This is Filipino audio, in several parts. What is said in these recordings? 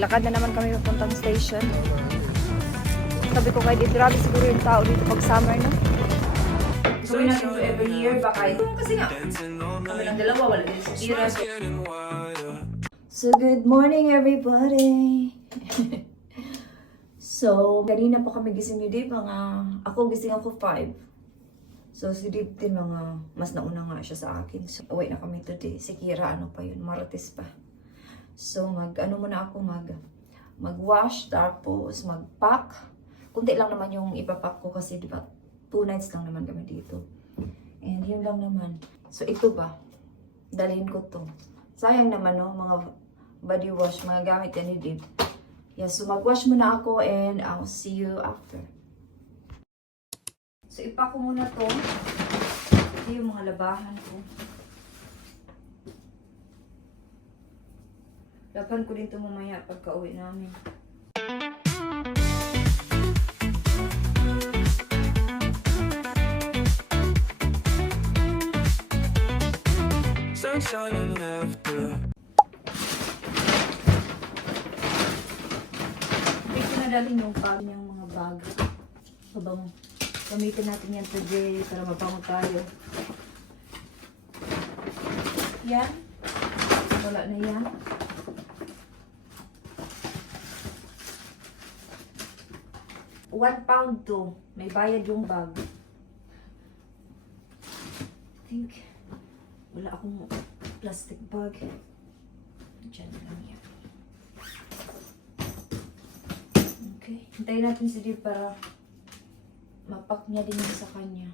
Maglakad na naman kami papuntang station. Sabi ko kay dito, grabe siguro yung tao dito pag summer, no? Gawin natin ito every year, baka kasi nga, kami lang dalawa, wala din si Kira. So, good morning everybody! So, kanina pa kami gising ni Dave, ako gising ako 5. So, si Dave din mas nauna nga siya sa akin. So, away na kami today. Si Kira, ano pa yun, Martes pa. So, muna ako, mag-wash, tapos mag-pack. Kunti lang naman yung ipapack ko kasi, di ba, 2 nights lang naman kami dito. And yun lang naman. So, ito ba, dalhin ko to. Sayang naman, no, mga body wash, mga gamit yan ni Dave. Yes, so mag-wash muna ako and I'll see you after. So, ipack ko muna to. Ito yung mga labahan ko. Laban ko din ito mamaya pagka uwi namin. Sunshine and laughter. Dito na dalhin yung mga bag. Mabango. Gamitin natin yan today para mabango tayo. Yan. Wala na yan. £1 to. May bayad yung bag. I think wala akong plastic bag. Diyan lang yan. Okay. Hintayin natin si Dave para mapak niya din yung sa kanya.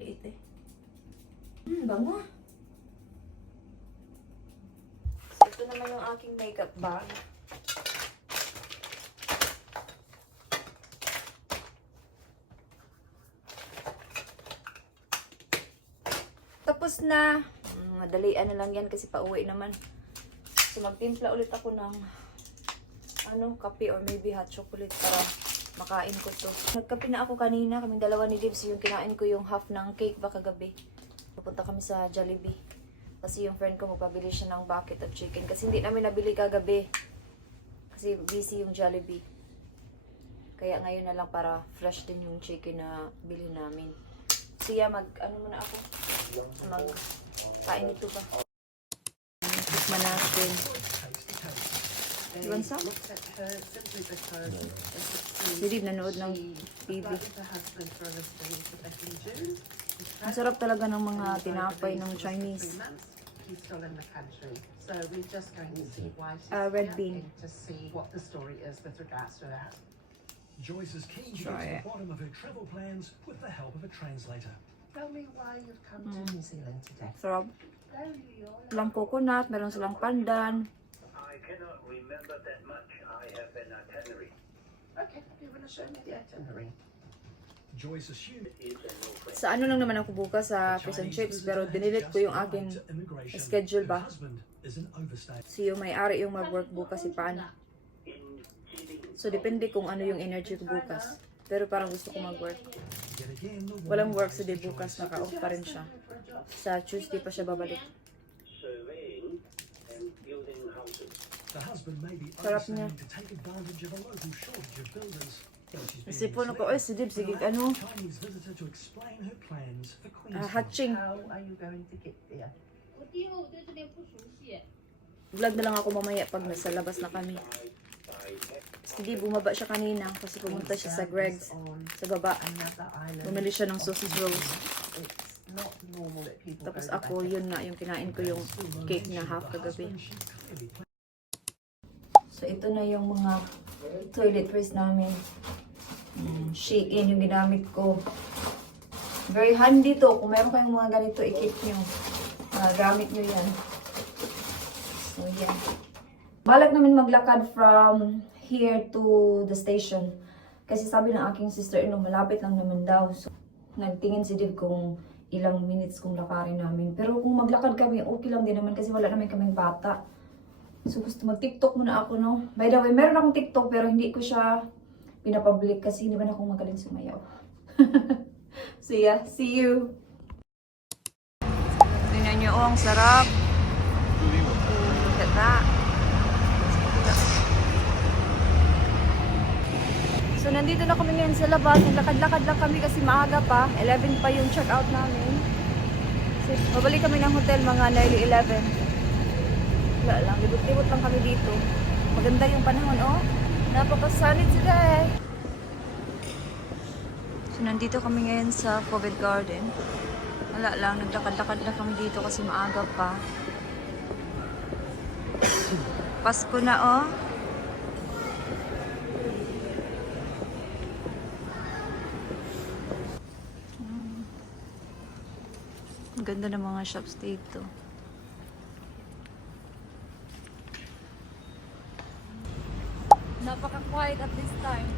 Liit eh. Bango. So, ito naman yung aking makeup bag. Tapos na. Madalian na lang yan kasi pauwi naman. So magtimpla ulit ako ng kape or maybe hot chocolate para makain ko to. Nagkape na ako kanina. Kaming dalawa ni Dibs. Yung kinain ko yung half ng cake ba kagabi. Pupunta kami sa Jollibee. Kasi yung friend ko magpabili siya ng bucket of chicken. Kasi hindi namin nabili kagabi. Kasi busy yung Jollibee. Kaya ngayon na lang para fresh din yung chicken na bili namin. Siya muna ako. Kain ito ba? Tikman natin. Iwan sa? Hindi nanood ng TV. Ang sarap talaga ng mga tinapay ng Chinese. Red bean. Joyce is keen to get to the bottom of her travel plans with the help of a translator. Tell me why you've come to New Zealand today. Sarap. Silang coconut, meron silang pandan. I cannot remember that much. I have an itinerary. Okay, you want to show me the itinerary? Joyce assumed Sa lang naman ako bukas sa fish and chips pero dinilit ko yung aking schedule ba. So yung may-ari yung mag-work bukas si Pan. So depende kung ano yung energy ko bukas. Pero parang gusto ko mag-work. Walang work sa day bukas, naka-off pa rin siya. Sa Tuesday pa siya babalik. Surveying and building houses. Sarap niya. Isipon ako, si Dib, sige hatching. How are you going to get there? Vlog na lang ako mamaya pag nasa labas na kami. Sige, bumaba siya kanina kasi pumunta siya sa Greg's sa baba. Bumili siya ng sausage rolls. Tapos ako, yun na yung kinain ko yung cake na half kagabi. So ito na yung mga toiletries namin. Shein yung ginamit ko. Very handy to. Kung meron kayong mga ganito, i-keep nyo. Gamit nyo yan. So yan. Balak namin maglakad from here to the station. Kasi sabi ng aking sister-in-law, malapit lang naman daw. So, nagtingin si Div kung ilang minutes kung lakarin namin. Pero kung maglakad kami, okay lang din naman kasi wala naman kaming bata. So, gusto mag-TikTok muna ako, no? By the way, meron akong TikTok pero hindi ko siya pinapublic kasi hindi man ako magaling sumayaw. So, yeah. See you! Tingnan nyo, ang sarap! sira. So, nandito na kami ngayon sa labas. Naglakad-lakad lang kami kasi maaga pa. 11 pa yung check-out namin. So, babalik kami ng hotel mga nearly 11. Wala lang. Libot-libot lang kami dito. Maganda yung panahon, oh. Napaka-sunny today. So, nandito kami ngayon sa Covent Garden. Wala lang. Naglakad-lakad lang kami dito kasi maaga pa. Pasko na, oh. Ang ganda ng mga shops dito. Napaka-quiet at this time.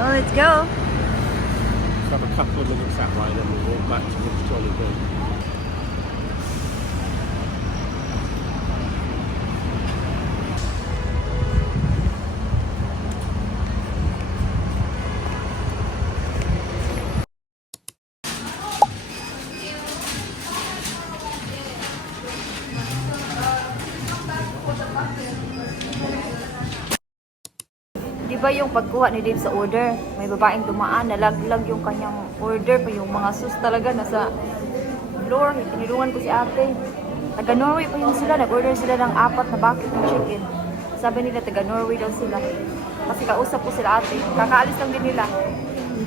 Oh, let's go. Let's have a couple of minutes that way, then we'll walk back towards Jolly Good. Di ba yung pagkuha ni Dave sa order, may babaeng dumaan, nalaglag yung kanyang order pa yung mga sus talaga nasa floor. Tinulungan ko si ate. Taga Norway pa yung sila, nag-order sila ng 4 na bucket ng chicken. Sabi nila taga Norway daw sila. Kasi kausap ko sila ate, kakaalis lang din nila.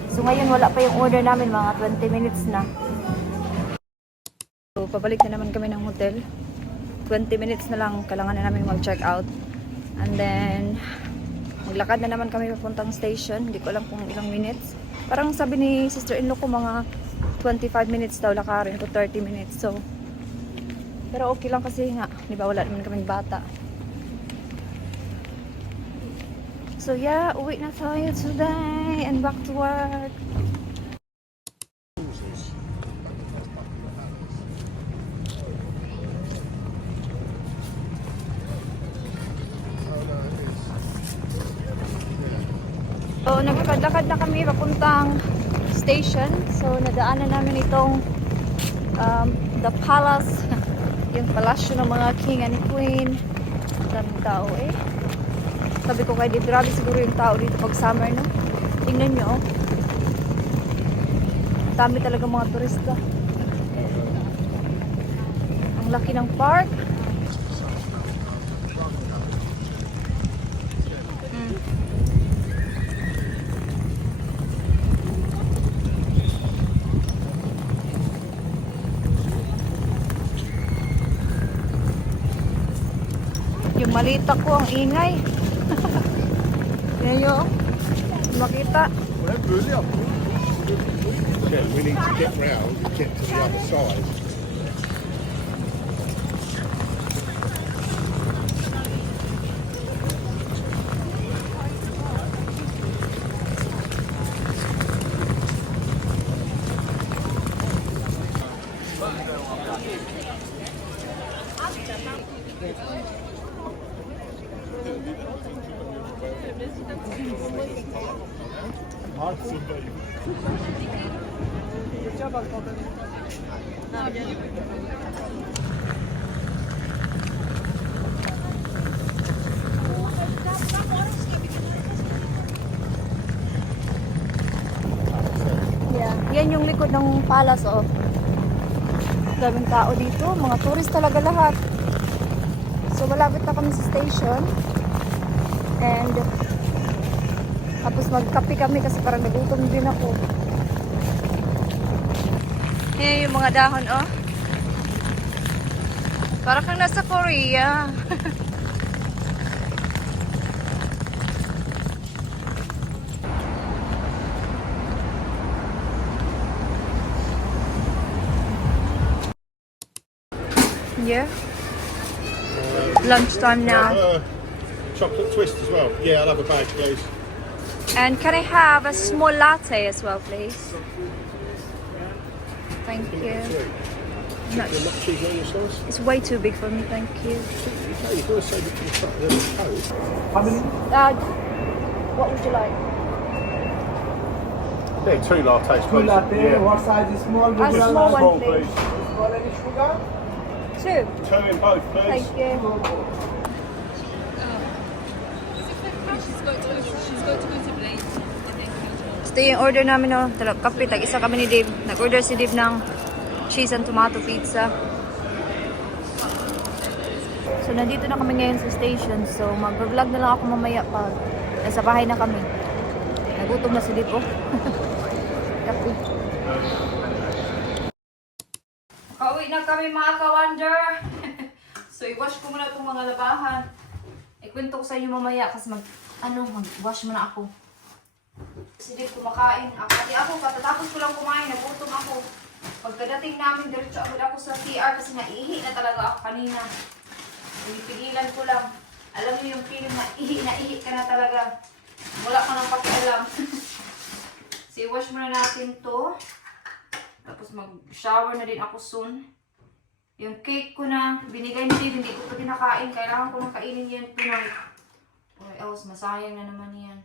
So ngayon wala pa yung order namin, mga 20 minutes na. So pabalik na naman kami ng hotel. 20 minutes na lang, kailangan na namin mag-check out. And then maglakad na naman kami papuntang station. Hindi ko alam kung ilang minutes. Parang sabi ni sister-in-law ko mga 25 minutes daw lakarin to 30 minutes. So, pero okay lang kasi nga, di ba wala naman kaming bata. So yeah, uwi na tayo today and back to work. So, nagkakad-lakad na kami papuntang station. So, nadaanan namin itong the palace. Yung palasyo ng mga king and queen. Daming tao eh. Sabi ko kay Dave, grabe siguro yung tao dito pag summer, no? Tingnan nyo, oh. Dami talaga mga turista. Ang laki ng park. Yung malita ko ang ingay. Yan yun. Makita. Yeah, we need to get round and get to the other side. Yeah. Yan yung likod ng palace, oh. Daming tao dito. Mga tourist talaga lahat. So, malapit na kami sa station. And, tapos magkape kami kasi parang nagutom din ako. Yan yung mga dahon, oh. Parang kang nasa Korea. Yeah. Lunchtime now. Chocolate twist as well. Yeah, I'll have a bag, please. And can I have a small latte as well, please? Thank you. No, Not cheese on your sauce? it's way too big for me, thank you. Okay, you've got to save it for the front of the coat. What would you like? Yeah, 2 lattes, Two please. latte, Yeah. what size is small? A medium, small large? one, Small, please. please. Small any sugar? 2. 2 in both, please. Thank you. Ito yung order namin, no? Kape, tag-isa kami ni Dave. Nag-order si Dave ng cheese and tomato pizza. So, nandito na kami ngayon sa station. So, mag-vlog na lang ako mamaya pag nasa bahay na kami. Nagutom na si Dave, oh. Kape. Kauwi na kami, mga ka-wonder. So, i-wash ko muna itong mga labahan. Ikwento ko sa inyo mamaya kasi mag-wash muna ako. Kasi di kumakain. Ako, patatapos ko lang kumain, nagutom ako. Pagkadating namin, diretso agad ako sa CR kasi naihi na talaga ako kanina. Pinipigilan ko lang. Alam niyo yung feeling na ihi ka na talaga. Wala ka nang pakialam. So, i-wash muna natin to. Tapos mag-shower na din ako soon. Yung cake ko na binigay ni Dave, hindi ko pa kinakain. Kailangan ko nang kainin yan tonight. Or else, masayang na naman yan.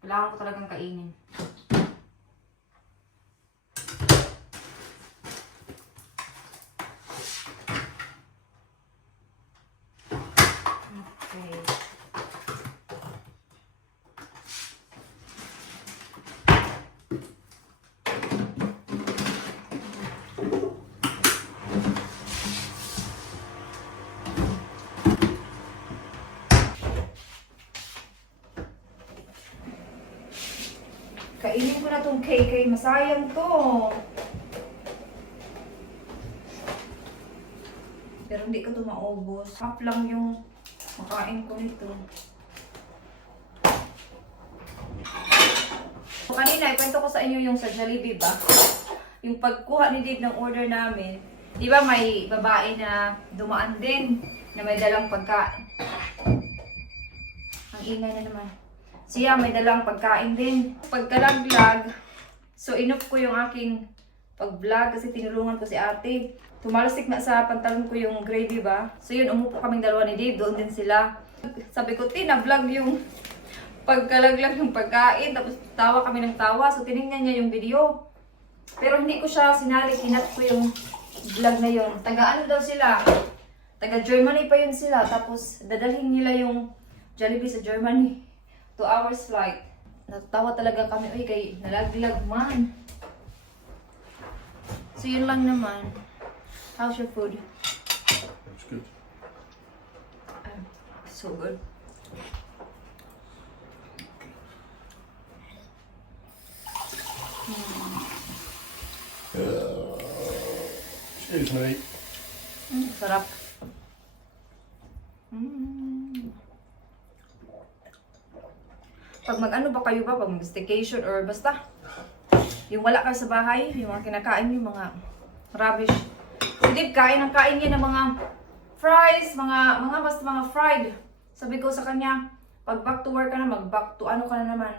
Kailangan ko talagang kainin. Okay. Kainin ko na tong cake, masayang to. Pero hindi ko to maubos. Half lang yung makain ko nito. So, kanina, ikwento ko sa inyo yung sa Jollibee ba? Yung pagkuha ni Dave ng order namin. Di ba may babae na dumaan din na may dalang pagkain. Ang ingay na naman. Siya may dalang pagkain din. Pagkalaglag, so inoff ko yung aking pag-vlog kasi tinulungan ko si ate. Tumalasik na sa pantalon ko yung gravy ba. So yun, umupo kaming dalawa ni Dave. Doon din sila. Sabi ko, na-vlog yung pagkalaglag ng pagkain. Tapos tawa kami ng tawa. So tinignan niya yung video. Pero hindi ko siya sinali. Kinat ko yung vlog na yun. Taga-ano daw sila? Taga-Germany pa yun sila. Tapos dadalhin nila yung Jollibee sa Germany. 2 hours flight. Natawa talaga kami. Uy, kay nalaglag man. So, yun lang naman. How's your food? That's good. So good. Excuse me. Sarap. Pag mag-ano ba kayo ba? Pag mag-staycation or basta yung wala ka sa bahay, yung mga kinakain yung mga rubbish. Si Dave, kain niya ng mga fries, basta mga fried. Sabi ko sa kanya, pag back to work ka na, mag-back to ano ka na naman.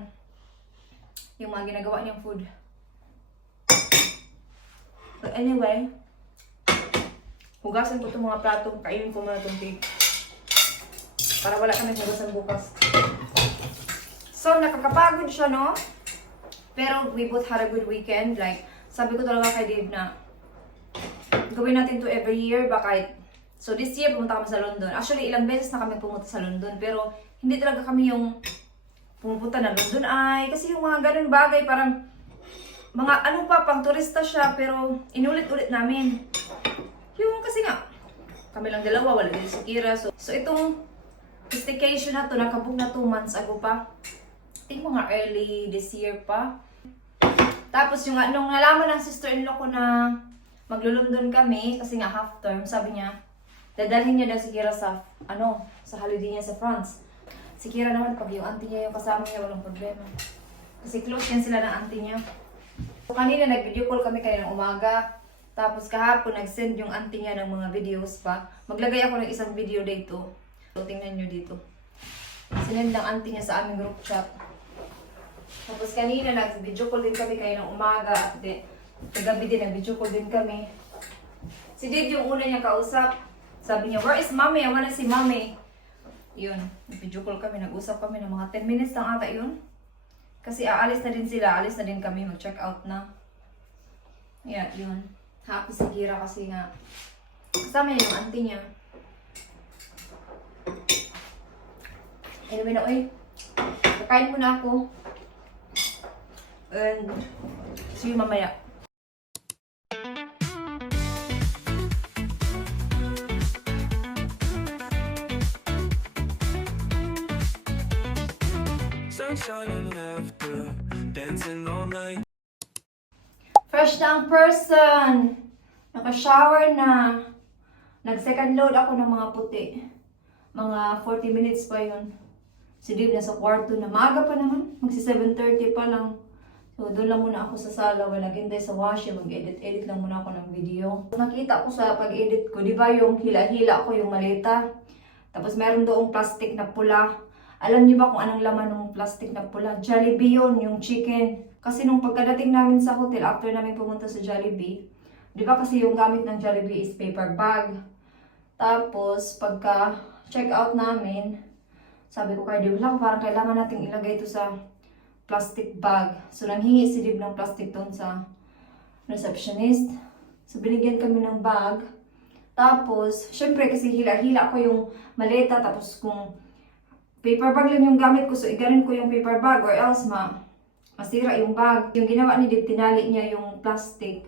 Yung mga ginagawa niyang food. But anyway, hugasan ko itong mga plato, kainin ko muna itong cake. Para wala kami hugasan bukas. So, nakakapagod siya, no? Pero we both had a good weekend. Like, sabi ko talaga kay Dave na gawin natin to every year. Bakit? So, this year, pumunta kami sa London. Actually, ilang beses na kami pumunta sa London. Pero, hindi talaga kami yung pumupunta na London ay. Kasi yung mga ganun bagay, parang mga ano pa, pang turista siya. Pero, inulit-ulit namin. Yung kasi nga, kami lang dalawa, wala din si Kira. So itong staycation na to, nakabook na 2 months ago pa. I think mga early this year pa. Tapos yung nung nalaman ng sister-in-law ko na maglo-London kami, kasi nga half term, sabi niya, dadalhin niya daw si Kira sa, sa holiday niya sa France. Si Kira naman, pag yung auntie niya yung kasama niya, walang problema. Kasi close yan sila ng auntie niya. So kanina, nag-video call kami kaninang umaga. Tapos kahapon nag-send yung auntie niya ng mga videos pa. Maglagay ako ng isang video dito. So, tingnan nyo dito. Sinend ng auntie niya sa aming group chat. Tapos kanina nag-video call din kami kayo ng umaga at gabi din nag-video call din kami. Si Dave yung una niya kausap. Sabi niya, where is mommy? I wanna see mommy. Yun, nag-video call kami, nag-usap kami ng mga 10 minutes lang ata yun. Kasi aalis na din sila, alis na din kami, mag-check out na. Yeah, yun. Happy si Kira kasi nga kasama niya yung auntie niya. Anyway na, oy. Kakain muna ako. And see you mamaya. Sunshine and laughter, dancing all night. Fresh na ang person. Naka-shower na. Nag-second load ako ng mga puti. Mga 40 minutes pa yun. Si Dave nasa kwarto na. Maaga pa naman. Magsi 7:30 pa lang. So, doon lang muna ako sa sala. Naghintay sa washi. Mag-edit lang muna ako ng video. Nakita ko sa pag-edit ko, di ba yung hila-hila ko yung maleta. Tapos meron doong plastic na pula. Alam niyo ba kung anong laman ng plastic na pula? Jollibee yun, yung chicken. Kasi nung pagkadating namin sa hotel, after namin pumunta sa Jollibee, di ba kasi yung gamit ng Jollibee is paper bag. Tapos, pagka check out namin, sabi ko kay Dib, parang kailangan nating ilagay ito sa plastic bag. So, nanghingi si Dib ng plastic doon sa receptionist. So, binigyan kami ng bag. Tapos, syempre kasi hila-hila ko yung maleta. Tapos, kung paper bag lang yung gamit ko, so iganin ko yung paper bag or else masira yung bag. Yung ginawa ni Dib, tinali niya yung plastic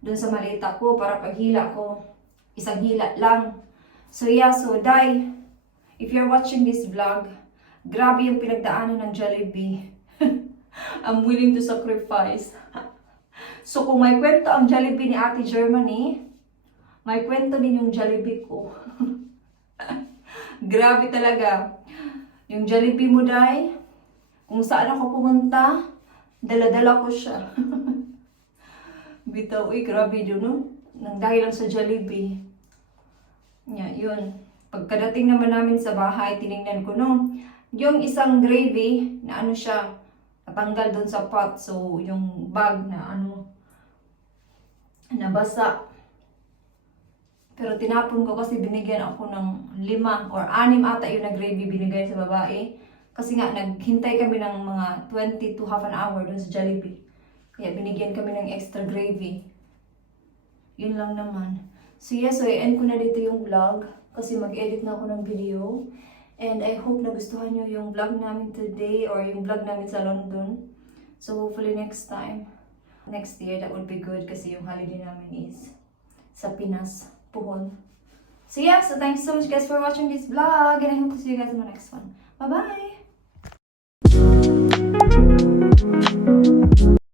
doon sa maleta ko para paghila ko, isang hila lang. So, yeah, so, Day, if you're watching this vlog, grabe yung pinagdaanan ng Jollibee. I'm willing to sacrifice. So, kung may kwento ang Jollibee ni Ate Germany, may kwento din yung Jollibee ko. Grabe talaga. Yung Jollibee mo, Day, kung saan ako pumunta, dala-dala ko siya. Bitaw, grabe yun, no? Nang dahil lang sa Jollibee. Yeah, yun. Pagkadating naman namin sa bahay, tinignan ko, no? Yung isang gravy, na ano siya, natanggal doon sa pot. So, yung bag na nabasa. Pero tinapon ko kasi binigyan ako ng 5 or 6 ata yun na gravy binigay sa babae. Kasi nga, naghintay kami ng mga 20 to half an hour doon sa Jollibee. Kaya binigyan kami ng extra gravy. Yun lang naman. So yes, so i-end ko na dito yung vlog. Kasi mag-edit na ako ng video. And I hope nagustuhan nyo yung vlog namin today or yung vlog namin sa London. So hopefully next time, next year, that would be good kasi yung holiday namin is sa Pinas, Puhon. So yeah, so thanks so much guys for watching this vlog and I hope to see you guys in the next one. Bye-bye!